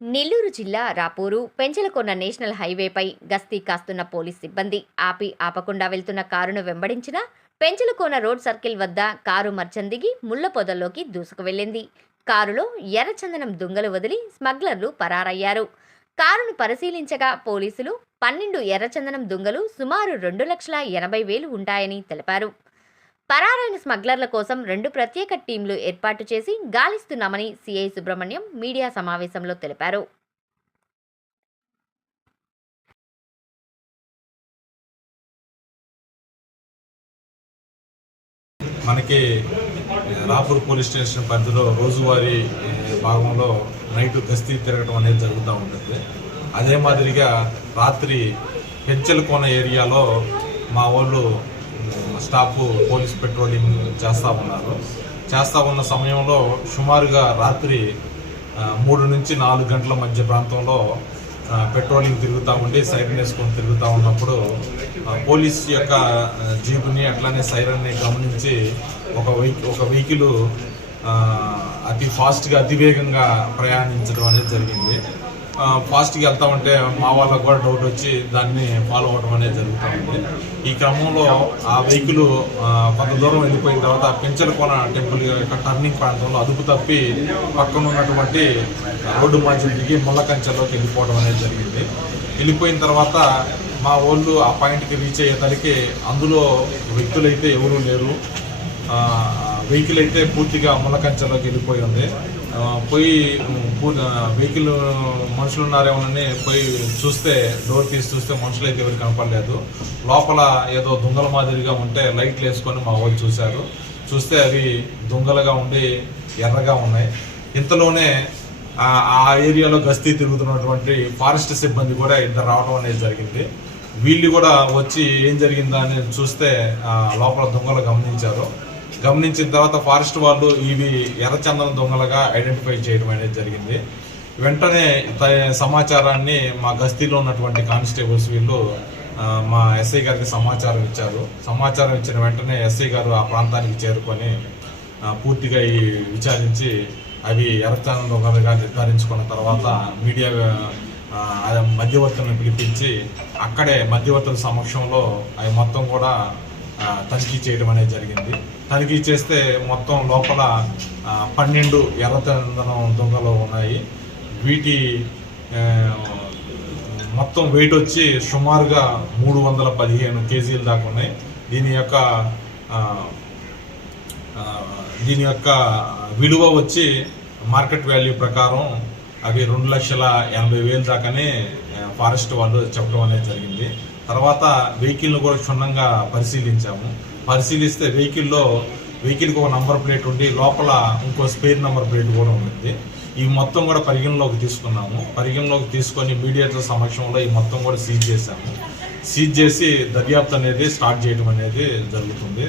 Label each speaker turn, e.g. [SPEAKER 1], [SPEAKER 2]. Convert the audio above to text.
[SPEAKER 1] నెల్లూరు జిల్లా రాపూరు పెంచలకొన్న నేషనల్ హైవేపై గస్తీ కాస్తున్న పోలీస్ సిబ్బంది ఆపి ఆపకుండా వెళ్తున్న కారును వెంబడించిన పెంచలకోన రోడ్ సర్కిల్ వద్ద కారు మర్చం దిగి ముళ్ళ పొదల్లోకి దూసుకువెళ్ళింది కారులో ఎర్రచందనం దుంగలు వదిలి స్మగ్లర్లు పరారయ్యారు. కారును పరిశీలించగా పోలీసులు పన్నెండు ఎర్రచందనం దుంగలు సుమారు రెండు లక్షల ఎనభై వేలు ఉంటాయని తెలిపారు. పరారైన స్మగ్లర్ల కోసం రెండు ప్రత్యేక టీంలు ఏర్పాటు చేసి గాలిస్తున్నామని సిఐ సుబ్రహ్మణ్యం మీడియా సమావేశంలో తెలిపారు.
[SPEAKER 2] మనకి రాపూర్ పోలీస్ స్టేషన్ పరిధిలో రోజువారీ భాగంలో నైట్ గస్తీ తిరగడం అనేది జరుగుతూ ఉంటుంది. అదే మాదిరిగా రాత్రి పెంచెలకోన ఏరియాలో మా వాళ్ళు స్టాఫ్ పోలీస్ పెట్రోలింగ్ చేస్తూ ఉన్నారు. చేస్తూ ఉన్న సమయంలో సుమారుగా రాత్రి మూడు నుంచి నాలుగు గంటల మధ్య ప్రాంతంలో పెట్రోలింగ్ తిరుగుతూ ఉండి సైరన్ వేసుకొని తిరుగుతూ ఉన్నప్పుడు పోలీస్ యొక్క జీపుని అట్లానే సైరన్ని గమనించి ఒక వెహికల్ ఒక వెహికల్ అతి ఫాస్ట్గా అతివేగంగా ప్రయాణించడం అనేది జరిగింది. ఫాస్ట్గా వెళ్తా ఉంటే మా వాళ్ళకు కూడా డౌట్ వచ్చి దాన్ని ఫాలో అవడం అనేది జరుగుతూ ఉంది ఈ క్రమంలో ఆ వెహికల్ కొంత దూరం వెళ్ళిపోయిన తర్వాత పెంచలకోన టెంపుల్ యొక్క టర్నింగ్ ప్రాంతంలో అదుపు తప్పి పక్కన ఉన్నటువంటి రోడ్డు మధ్య దిగి ముళ్ళకంచెలోకి వెళ్ళిపోవడం అనేది జరిగింది. వెళ్ళిపోయిన తర్వాత మా వాళ్ళు ఆ పాయింట్కి రీచ్ అయ్యేసరికి అందులో వ్యక్తులైతే ఎవరూ లేరు. వెహికల్ అయితే పూర్తిగా ముళ్ళకంచెలోకి వెళ్ళిపోయి ఉంది. పోయి వెహికల్ మనుషులు ఉన్నారేమోనని పోయి చూస్తే డోర్ తీసి చూస్తే మనుషులు అయితే ఎవరు కనపడలేదు. లోపల ఏదో దొంగల మాదిరిగా ఉంటే లైట్లు వేసుకొని మా వాళ్ళు చూశారు. చూస్తే అవి దొంగలుగా ఉండి ఎర్రగా ఉన్నాయి. ఇంతలోనే ఆ ఏరియాలో గస్తీ తిరుగుతున్నటువంటి ఫారెస్ట్ సిబ్బంది కూడా ఇద్దరు రావడం అనేది జరిగింది. వీళ్ళు కూడా వచ్చి ఏం జరిగిందా అని చూస్తే లోపల దొంగలు గమనించారు. గమనించిన తర్వాత ఫారెస్ట్ వాళ్ళు ఇవి ఎర్రచందనం దొంగలుగా ఐడెంటిఫై చేయడం అనేది జరిగింది. వెంటనే త- సమాచారాన్ని మా గస్తీలో ఉన్నటువంటి కానిస్టేబుల్స్ వీళ్ళు మా ఎస్ఐ గారికి సమాచారం ఇచ్చారు. సమాచారం ఇచ్చిన వెంటనే ఎస్ఐ గారు ఆ ప్రాంతానికి చేరుకొని పూర్తిగా ఈ విచారించి అవి ఎర్రచందనం దొంగలుగా నిర్ధారించుకున్న తర్వాత మీడియా మధ్యవర్తులను పిలిపించి అక్కడే మధ్యవర్తుల సమక్షంలో అవి మొత్తం కూడా తనిఖీ చేయడం అనేది జరిగింది. తనిఖీ చేస్తే మొత్తం లోపల పన్నెండు ఎర్రచందనం దొంగలు ఉన్నాయి. వీటి మొత్తం వెయిట్ వచ్చి సుమారుగా మూడు వందల పదిహేను కేజీలు దాకా ఉన్నాయి. దీని యొక్క దీని యొక్క విలువ వచ్చి మార్కెట్ వాల్యూ ప్రకారం అవి రెండు లక్షల ఎనభై వేలు దాకానే ఫారెస్ట్ వాళ్ళు చెప్పడం అనేది జరిగింది. తర్వాత వెహికల్ను కూడా క్షుణ్ణంగా పరిశీలించాము. పరిశీలిస్తే వెహికల్లో వెహికల్కి ఒక నంబర్ ప్లేట్ ఉండి లోపల ఇంకో స్పేర్ నంబర్ ప్లేట్ కూడా ఉంది. ఈ మొత్తం కూడా పరిగణలోకి తీసుకున్నాము. పరిగణలోకి తీసుకొని మీడియాతో సమక్షంలో ఈ మొత్తం కూడా సీజ్ చేశాము. సీజ్ చేసి దర్యాప్తు అనేది స్టార్ట్ చేయడం అనేది జరుగుతుంది.